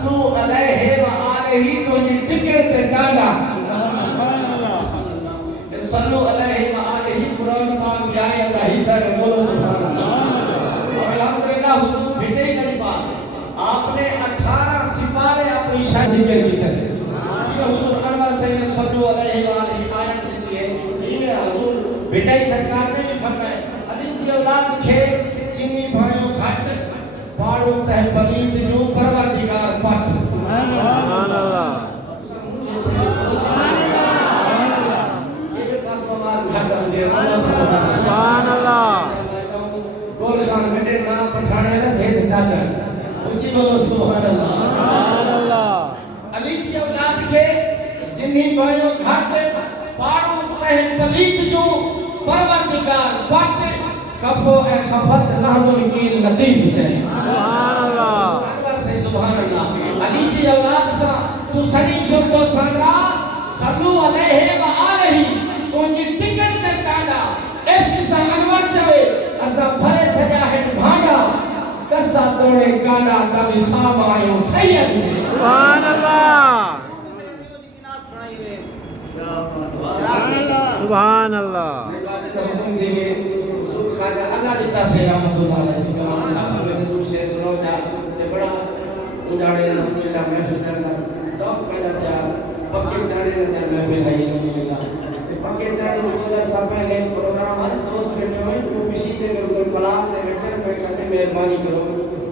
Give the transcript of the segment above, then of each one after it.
सल्लू अलैहि व आलिही तो जी टिकट ते डांडा सल्लू अलैहि व आलिही कुरान पाक जाए अल्लाह हिस्सा में बोलो सुभान अल्लाह। और अल्हम्दुलिल्लाह हुजूर भेटे ही नहीं बात आपने 18 सिपारे अपनी शादी के भीतर हुजूर अनवर से ने सल्लू अलैहि व आलिही आयत दी है इमे हुजूर भेटे ही सरकार ने भी फरमाया अली जी औलाद खे जिन्नी भाइयों घट पाड़ो तह पलीत जो परवरदिगार पट सुभान अल्लाह ये बस आवाज घट दे सुभान अल्लाह गोल खान बेटे ना पठाने ना सेठ चाचा ऊंची बोलो सुभान अल्लाह। अली की औलाद के जिन्नी भाइयों घट पाड़ो तह पलीत जो परवरदिगार पट कफो है खफत लहमुल कील लतीफ चाहिए सुभान अल्लाह अकबर से सुभान अल्लाह। अली जी औलाद सा तू सही जो तो सनरा सल्लू अलैहि व आलिही तो जी टिकट ते कांडा इश्क सा अनवर चवे असा भरे थया है भांडा कसा तोड़े कांडा तब साम आयो सैयद सुभान अल्लाह सुभान अल्लाह। अल्लाह दिता से रहमतुल्लाह अलैहि कलाम ने दूर से रोजा ते बड़ा उजाड़े अल्हम्दुलिल्लाह महफिल का सब पैदा किया पक्के चाड़े ने महफिल है अल्हम्दुलिल्लाह ते पक्के चाड़े 2000 पहले प्रोग्राम हर दोस्त के जो है वो किसी के बिल्कुल कलाम ने बैठे मैं कहते मेहरबानी करो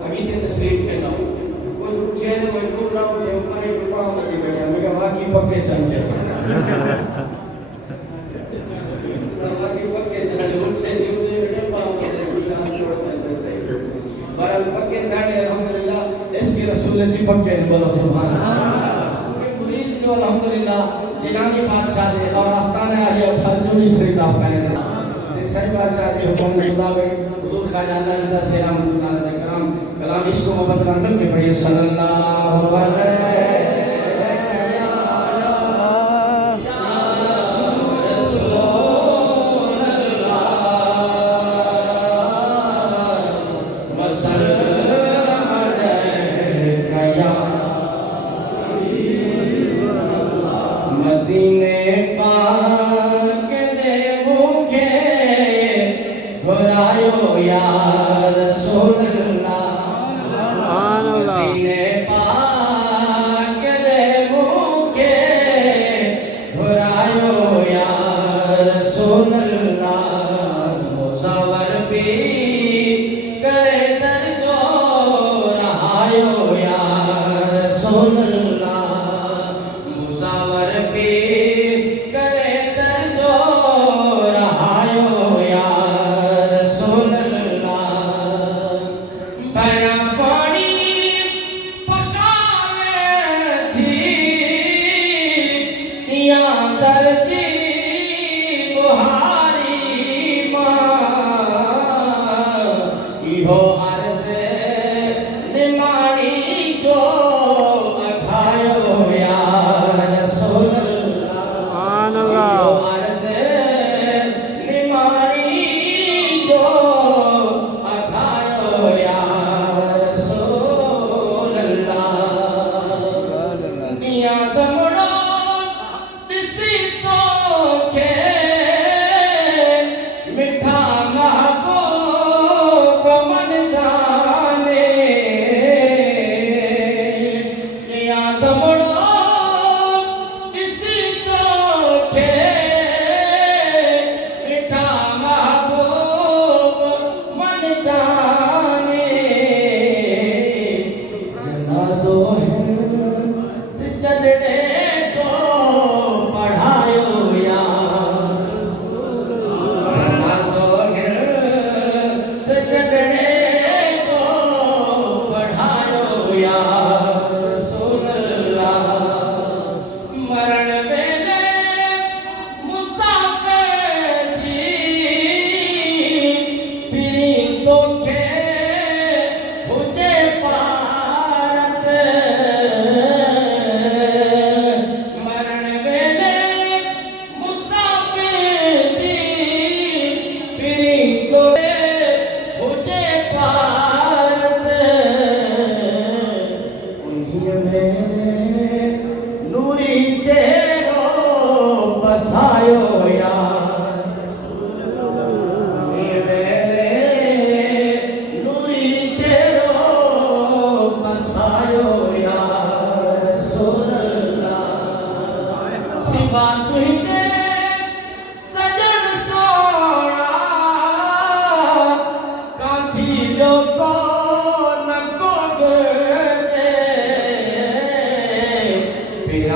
अभी ते तशरीफ ले जाओ कोई उठे ने कोई दूर ना उठे ऊपर एक रुपया मत बैठे मैं कहा वाकई पक्के चल गए पक्के जाने अल्हम्दुलिल्लाह इसकी रसूल जी पक्के बोलो सुभान अल्लाह। उनके मुरीद जो अल्हम्दुलिल्लाह जिलानी बादशाह दे और आस्थाना आले फरजूनी शरीफ पहले ते सही बादशाह दे हुक्म खुदा वे हुजूर खाजा अल्लाह रजा से रहमतुल्लाह अलैहि करम कलाम इश्क मोहब्बत खान के पढ़िए सल्लल्लाहु अलैहि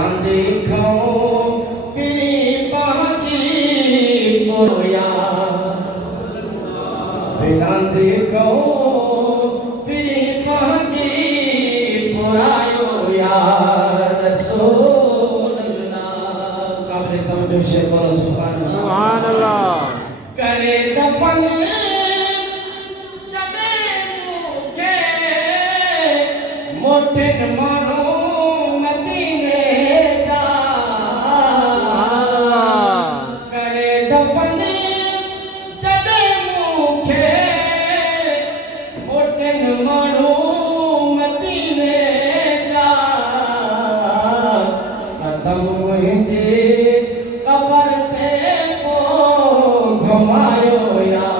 बिना देखो पिरी पाजी मोया बिना देखो पिरी पाजी पुरायो यार रसूल अल्लाह काबिल तवज्जो से बोलो सुभान अल्लाह करे दफन जबे मुझे मोटे मानो मदीने जा करे दफन जबे मुझे मोटे मानो मदीने जा कदम मुझे कबर ते को घुमायो या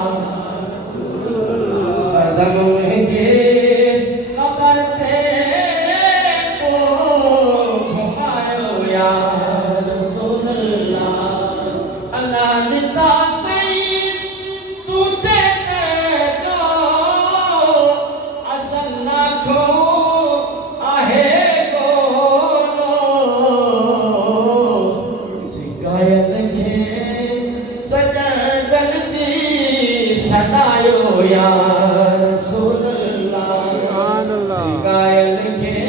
कदम मुझे कबर ते को घुमायो या रसूल अल्लाह अल्लाह निता सही तुझे जो असल लाखो आहे गोरो सिकायल खे सजण गलती सदायो या रसूल अल्लाह सिकायल खे